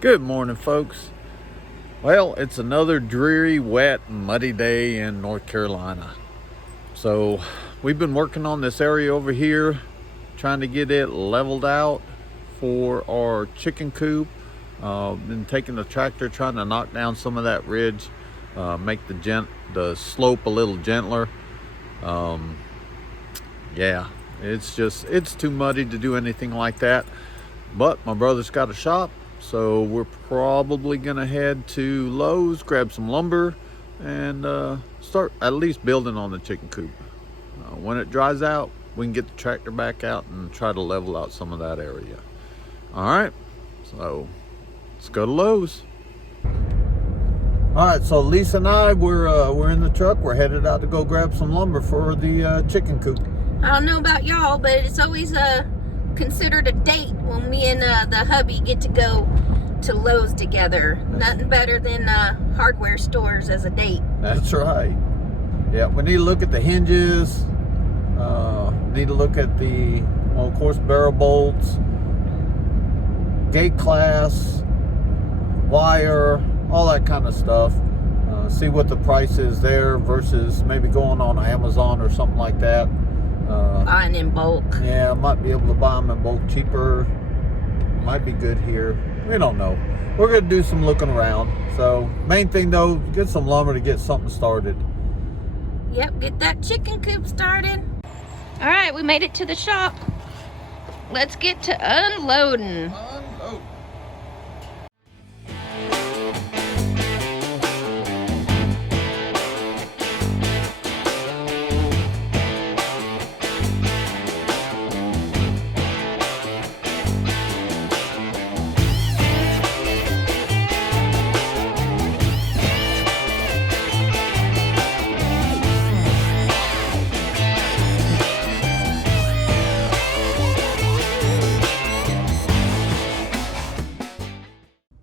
Good morning, folks. Well, it's another dreary, wet, muddy day in North Carolina. So we've been working on this area over here, trying to get it leveled out for our chicken coop. Been taking the tractor, trying to knock down some of that ridge, make the slope a little gentler. Yeah, it's too muddy to do anything like that. But my brother's got a shop, so we're probably gonna head to Lowe's, grab some lumber, and start at least building on the chicken coop. When it dries out, we can get the tractor back out and try to level out some of that area. All right, so let's go to Lowe's. All right, so Lisa and I, we're in the truck. We're headed out to go grab some lumber for the chicken coop. I don't know about y'all, but it's always considered a date when me and the hubby get to go to Lowe's together. Nothing better than hardware stores as a date. That's right. Yeah, we need to look at the hinges. Need to look at the, well, of course, barrel bolts, gate class, wire, all that kind of stuff. See what the price is there versus maybe going on Amazon or something like that. Buying in bulk. Yeah, might be able to buy them in bulk cheaper. Might be good here. We don't know. We're going to do some looking around. So, main thing though, get some lumber to get something started. Yep, get that chicken coop started. All right, we made it to the shop. Let's get to unloading. Unload.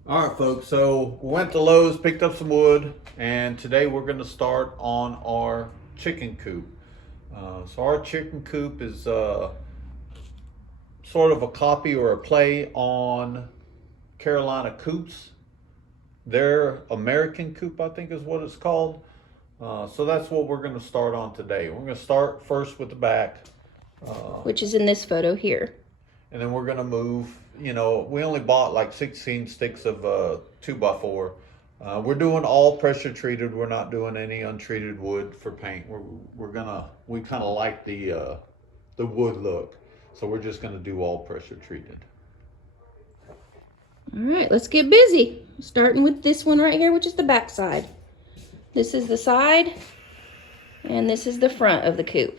All right, folks, so we went to Lowe's, picked up some wood, and today we're going to start on our chicken coop. So our chicken coop is sort of a copy or a play on Carolina Coops. Their American coop, I think is what it's called. So that's what we're going to start on today. We're going to start first with the back. Which is in this photo here. And then we're going to move, we only bought like 16 sticks of 2x4. We're doing all pressure treated. We're not doing any untreated wood for paint. We kind of like the wood look. So we're just going to do all pressure treated. All right, let's get busy. Starting with this one right here, which is the back side. This is the side, and this is the front of the coop.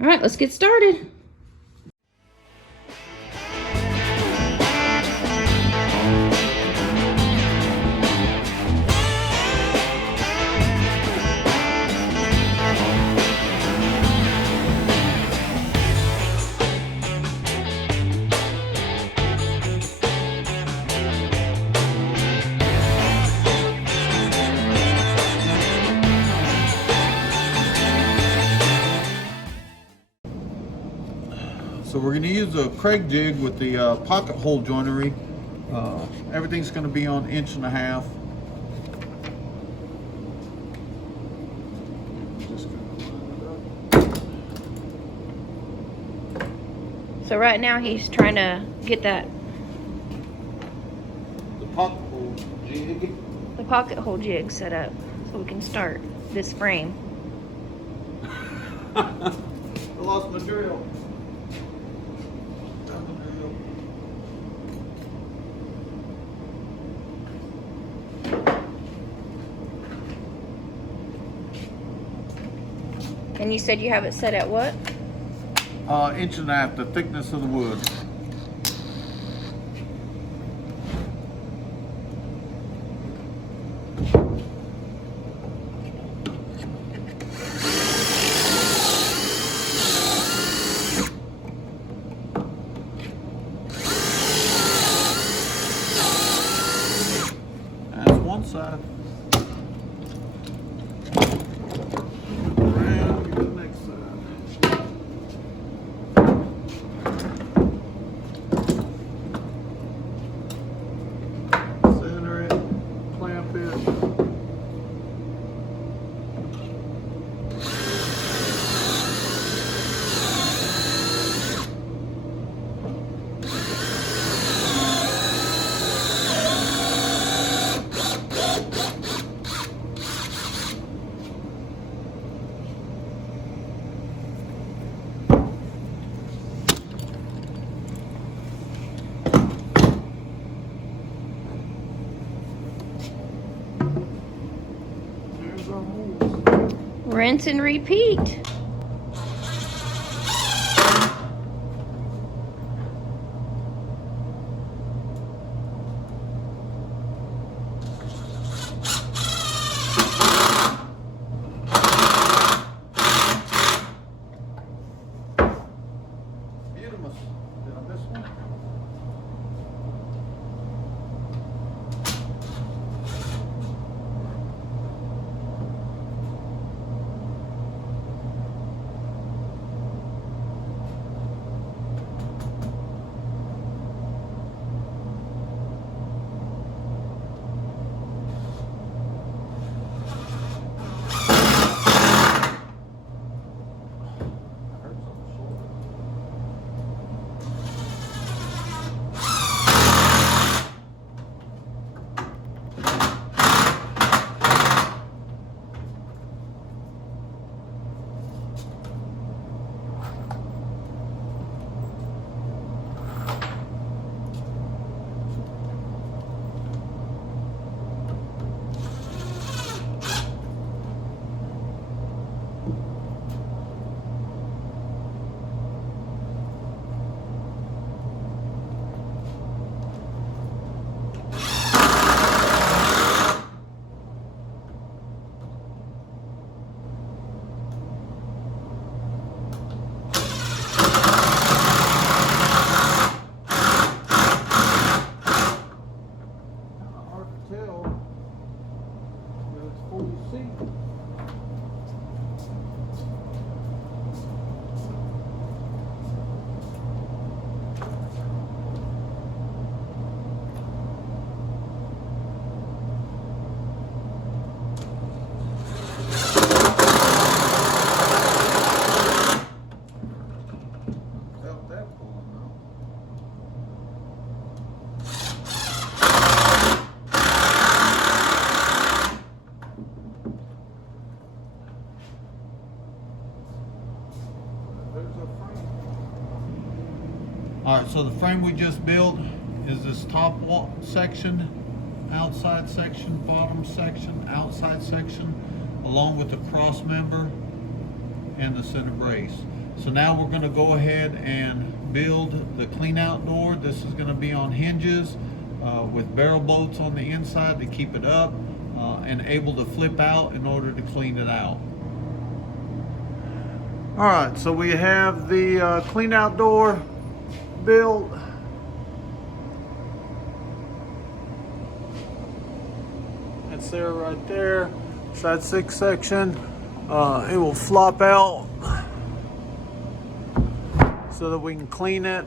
All right, let's get started. So we're going to use a Craig jig with the pocket hole joinery. Everything's going to be on 1.5 inches. So right now he's trying to get the pocket hole jig set up so we can start this frame. I lost my drill. And you said you have it set at what? 1.5 inches, the thickness of the wood. That's one side. Around to the next side. Rinse and repeat. Did I miss one? All right, so the frame we just built is this top wall section, outside section, bottom section, outside section, along with the cross member and the center brace. So now we're going to go ahead and build the clean out door. This is going to be on hinges with barrel bolts on the inside to keep it up and able to flip out in order to clean it out. All right, so we have the clean out door built. That's there right there. So that 6 section, it will flop out so that we can clean it.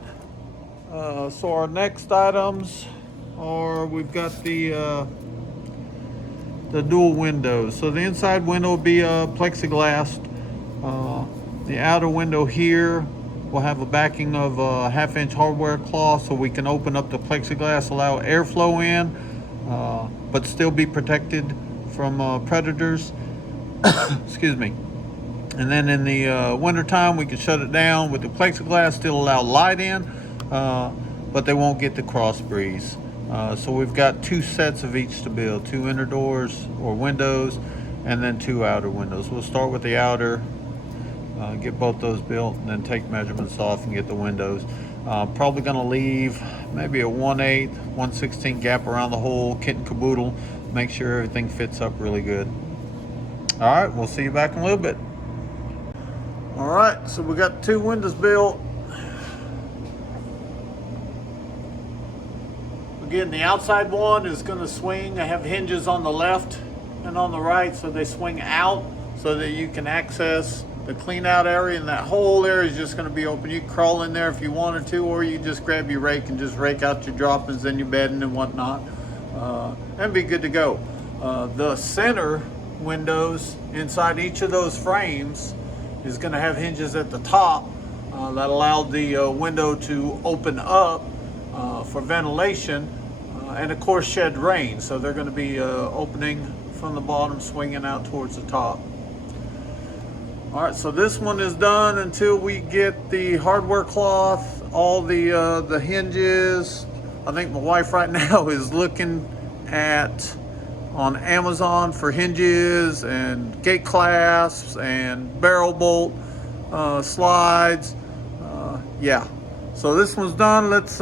So our next items are, we've got the dual windows. So the inside window will be plexiglass. The outer window here will have a backing of a 1/2 inch hardware cloth so we can open up the plexiglass, allow airflow in, but still be protected from predators. Excuse me. And then in the winter time, we can shut it down with the plexiglass, still allow light in, but they won't get the cross breeze. So we've got 2 sets of each to build, 2 inner doors or windows, and then 2 outer windows. We'll start with the outer, get both those built, and then take measurements off and get the windows. Probably gonna leave maybe a 1/8, 1/16 gap around the whole kit and caboodle. Make sure everything fits up really good. All right, we'll see you back in a little bit. All right, so we got 2 windows built. Again, the outside one is gonna swing. I have hinges on the left and on the right, so they swing out so that you can access the clean out area, and that whole area is just going to be open. You can crawl in there if you wanted to, or you just grab your rake and just rake out your droppings and your bedding and whatnot, and be good to go. The center windows inside each of those frames is going to have hinges at the top that allow the window to open up for ventilation and of course shed rain. So they're going to be opening from the bottom, swinging out towards the top. All right, so this one is done until we get the hardware cloth, all the hinges. I think my wife right now is looking at on Amazon for hinges and gate clasps and barrel bolt slides. Yeah, so this one's done. Let's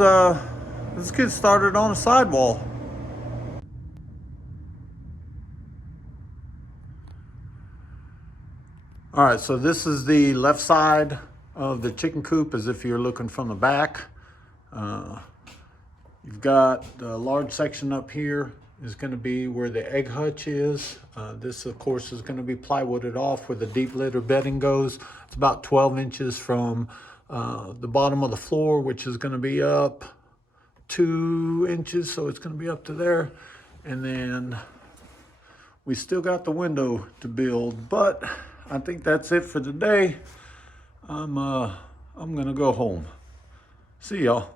get started on a sidewall. All right, so this is the left side of the chicken coop as if you're looking from the back. You've got the large section up here is going to be where the egg hutch is. This, of course, is going to be plywooded off where the deep litter bedding goes. It's about 12 inches from the bottom of the floor, which is going to be up 2 inches, so it's going to be up to there. And then we still got the window to build, but I think that's it for today. I'm gonna go home. See y'all.